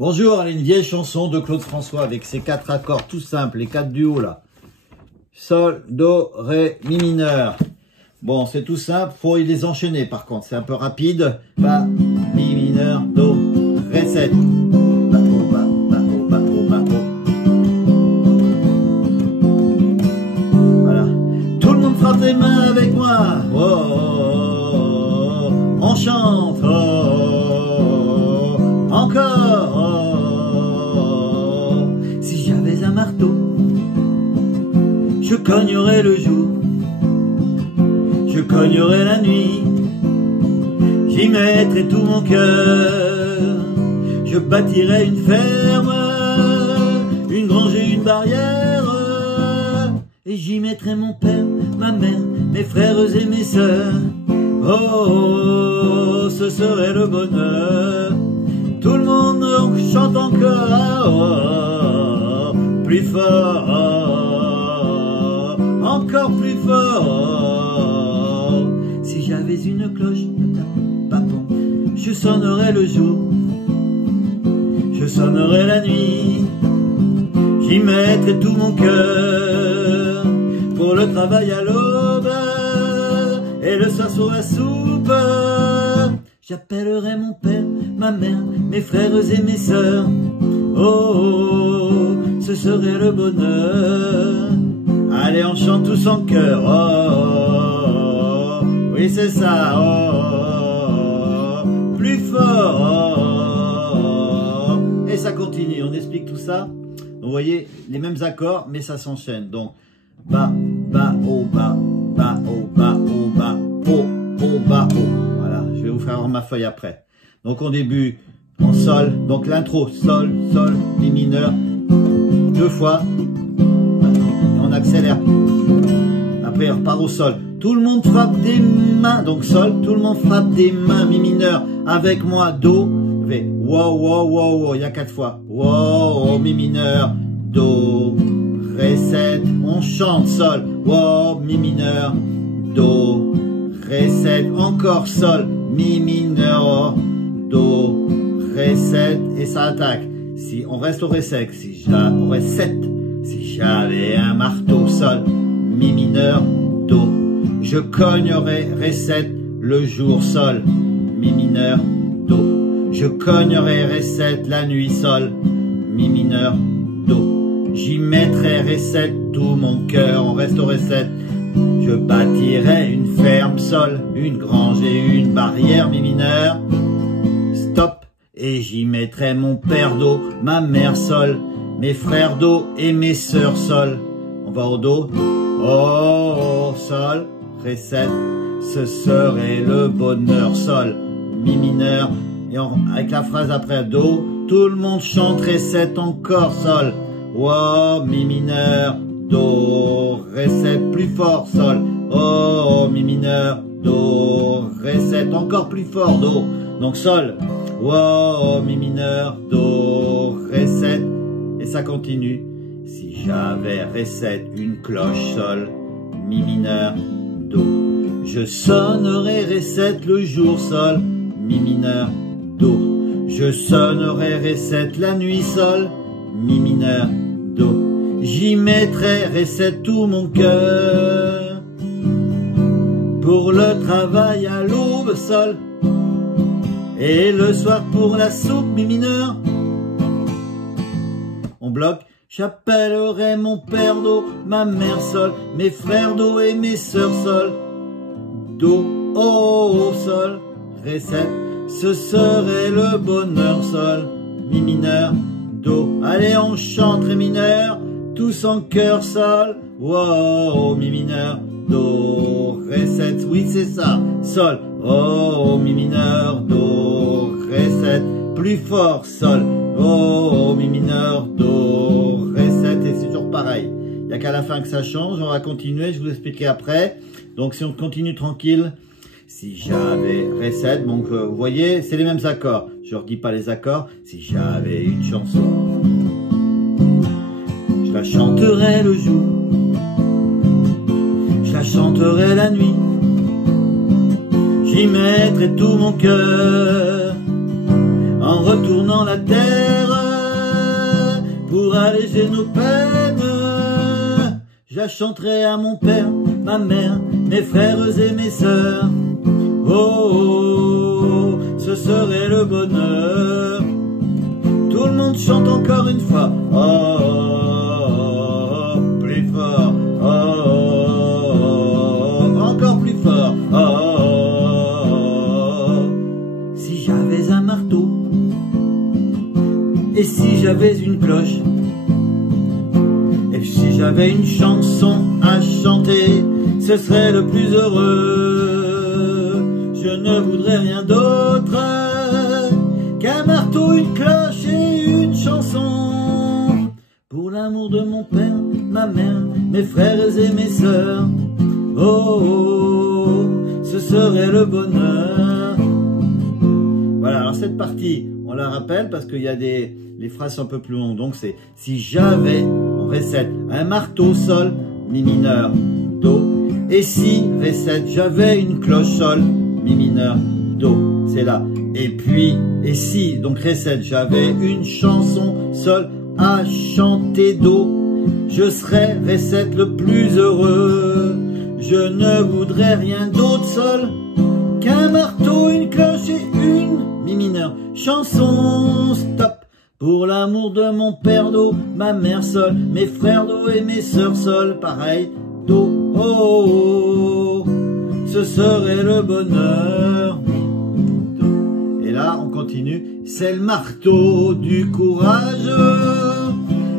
Bonjour, elle est une vieille chanson de Claude François avec ses 4 accords tout simples, les 4 du haut là. Sol, Do, Ré, Mi mineur. Bon, c'est tout simple, faut les enchaîner par contre, c'est un peu rapide. Fa, Mi mineur, Do, Ré 7. Ba, oh, ba, ba, oh, ba, oh, ba, oh. Voilà. Tout le monde frappe les mains avec moi. Oh, oh, oh, on chante. Oh, encore. Si j'avais un marteau, je cognerais le jour, je cognerais la nuit, j'y mettrais tout mon cœur, je bâtirais une ferme, une grange et une barrière, et j'y mettrais mon père, ma mère, mes frères et mes sœurs. Oh, ce serait le bonheur. Tout le monde chante encore, plus fort, encore plus fort. Si j'avais une cloche, je sonnerais le jour, je sonnerais la nuit, j'y mettrais tout mon cœur, pour le travail à l'aube, et le soir sur la soupe. J'appellerai mon père, ma mère, mes frères et mes sœurs. Oh, ce serait le bonheur. Allez, on chante tous en chœur. Oh, oui c'est ça. Oh, plus fort. Et ça continue, on explique tout ça. Donc, vous voyez, les mêmes accords, mais ça s'enchaîne. Donc, ba, ba, oh, ba, ba, oh, ba, oh, ba, oh, oh, ba, oh. Je vais vous faire voir ma feuille après. Donc au début, en sol, donc l'intro, sol, sol, mi mineur, 2 fois, et on accélère. Après on repart au sol. Tout le monde frappe des mains, donc sol, tout le monde frappe des mains, mi mineur, avec moi, do, je vais wow, wow, wow, wow, il y a 4 fois, wow, mi mineur, do, ré 7, on chante sol, wow, mi mineur, do, ré 7, encore sol, mi mineur, do, ré 7, et ça attaque. Si on reste au ré sec, si j'aurais 7, si j'avais un marteau, sol, mi mineur, do, je cognerais ré 7 le jour, sol, mi mineur, do, je cognerais ré 7 la nuit, sol, mi mineur, do, j'y mettrais ré 7 tout mon cœur, on reste au ré 7. Je bâtirais une ferme, sol, une grange et une barrière, mi mineur, stop, et j'y mettrais mon père, do, ma mère, sol, mes frères, do, et mes sœurs, sol. On va au do, oh, sol, ré 7, ce serait le bonheur, sol, mi mineur, et avec la phrase après, do, tout le monde chante, ré 7 encore, sol, wow, mi mineur, do, ré 7, plus fort, sol, oh, mi mineur, do, ré 7, encore plus fort, do, donc sol, oh, mi mineur, do, ré 7, et ça continue. Si j'avais ré 7, une cloche, sol, mi mineur, do, je sonnerais ré 7 le jour, sol, mi mineur, do, je sonnerais ré 7 la nuit, sol, mi mineur, do, j'y mettrai ré 7 tout mon cœur, pour le travail à l'aube, sol, et le soir pour la soupe, mi mineur. On bloque. J'appellerai mon père, do, ma mère, sol, mes frères, do, et mes sœurs, sol, do, oh, sol, ré 7, ce serait le bonheur, sol, mi mineur, do. Allez, on chante ré mineur, tous en chœur, sol, wow, mi mineur, do, ré 7, oui c'est ça, sol, oh, mi mineur, do, ré 7, plus fort, sol, oh, mi mineur, do, ré 7, et c'est toujours pareil. Il n'y a qu'à la fin que ça change, on va continuer, je vous expliquerai après. Donc si on continue tranquille, si j'avais ré 7, donc vous voyez, c'est les mêmes accords, je ne redis pas les accords, si j'avais une chanson. Je la chanterai le jour, je la chanterai la nuit, j'y mettrai tout mon cœur, en retournant la terre, pour alléger nos peines. Je la chanterai à mon père, ma mère, mes frères et mes sœurs. Oh, oh, ce serait le bonheur. Tout le monde chante encore une fois. Oh, oh, oh, plus fort. Oh, oh, oh, encore plus fort. Oh, oh, oh. Si j'avais un marteau et si j'avais une cloche et si j'avais une chanson à chanter, ce serait le plus heureux. Je ne voudrais rien d'autre qu'un marteau, une cloche et une chanson. Pour l'amour de mon père, ma mère, mes frères et mes sœurs. Oh, oh, ce serait le bonheur. Voilà, alors cette partie, on la rappelle parce qu'il y a les phrases sont un peu plus longues. Donc c'est si j'avais, en Ré7, un marteau, sol, mi mineur, do. Et si, Ré7, j'avais une cloche, sol, mi mineur, do. C'est là. Et puis, et si, donc Ré7, j'avais une chanson, sol, à chanter, do. Je serais, Ré7, le plus heureux. Je ne voudrais rien d'autre, sol, qu'un marteau, une cloche et une mi mineur. Chanson, stop. Pour l'amour de mon père, do, ma mère, sol, mes frères, do, et mes sœurs, sol, pareil, do, oh, oh, oh, ce serait le bonheur. Do. Et là, on continue. C'est le marteau du courage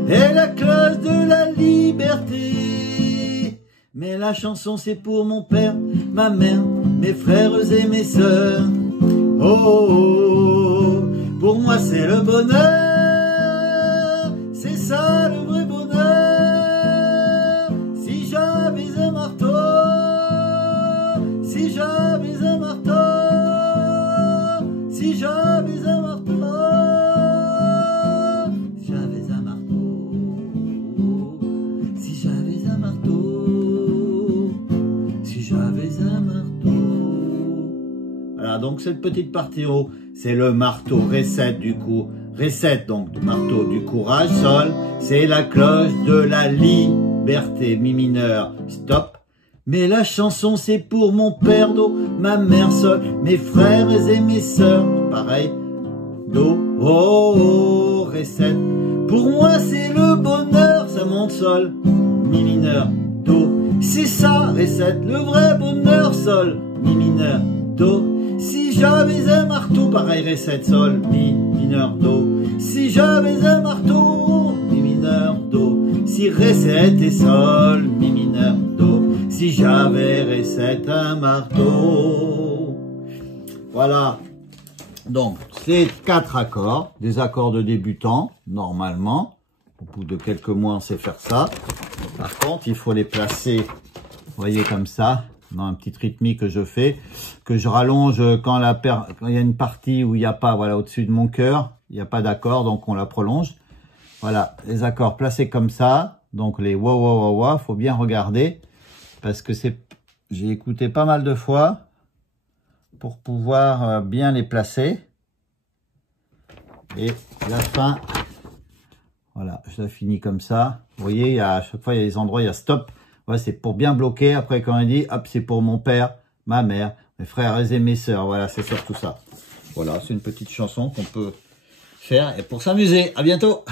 et la cloche de la liberté. Mais la chanson, c'est pour mon père, ma mère, mes frères et mes sœurs. Oh, oh, oh, pour moi, c'est le bonheur. C'est ça le vrai bonheur. Si j'avais un marteau, si j'avais un marteau, si j'avais un marteau, si j'avais un marteau, si j'avais un marteau, si j'avais un marteau. Voilà, donc cette petite partie en haut, c'est le marteau, Ré7 du coup. Ré7, donc du marteau du courage, sol, c'est la cloche de la liberté, mi mineur, stop. Mais la chanson, c'est pour mon père, do, ma mère, sol, mes frères et mes sœurs, pareil, do, oh, oh, Ré7. Pour moi, c'est le bonheur, ça monte, sol, mi mineur, do. C'est ça, Ré7, le vrai bonheur, sol, mi mineur, do. Si j'avais un marteau, pareil, Ré7, sol, mi mineur, do. Si j'avais un marteau, mi mineur, do. Si Ré7 et sol, mi mineur, do. Si j'avais Ré7 un marteau. Voilà. Donc, c'est 4 accords, des accords de débutant, normalement. Au bout de quelques mois, on sait faire ça. Par contre, il faut les placer, vous voyez, comme ça. Dans un petit rythmique que je fais, que je rallonge quand il y a une partie où il n'y a pas, voilà, au-dessus de mon cœur, il n'y a pas d'accord, donc on la prolonge. Voilà, les accords placés comme ça, donc les wa wa wa wa, faut bien regarder, parce que j'ai écouté pas mal de fois pour pouvoir bien les placer. Et la fin, voilà, je la finis comme ça. Vous voyez, à chaque fois, il y a des endroits, il y a stop. Ouais, c'est pour bien bloquer. Après, quand on dit, hop, c'est pour mon père, ma mère, mes frères et mes sœurs. Voilà, c'est surtout ça. Voilà, c'est une petite chanson qu'on peut faire et pour s'amuser. À bientôt!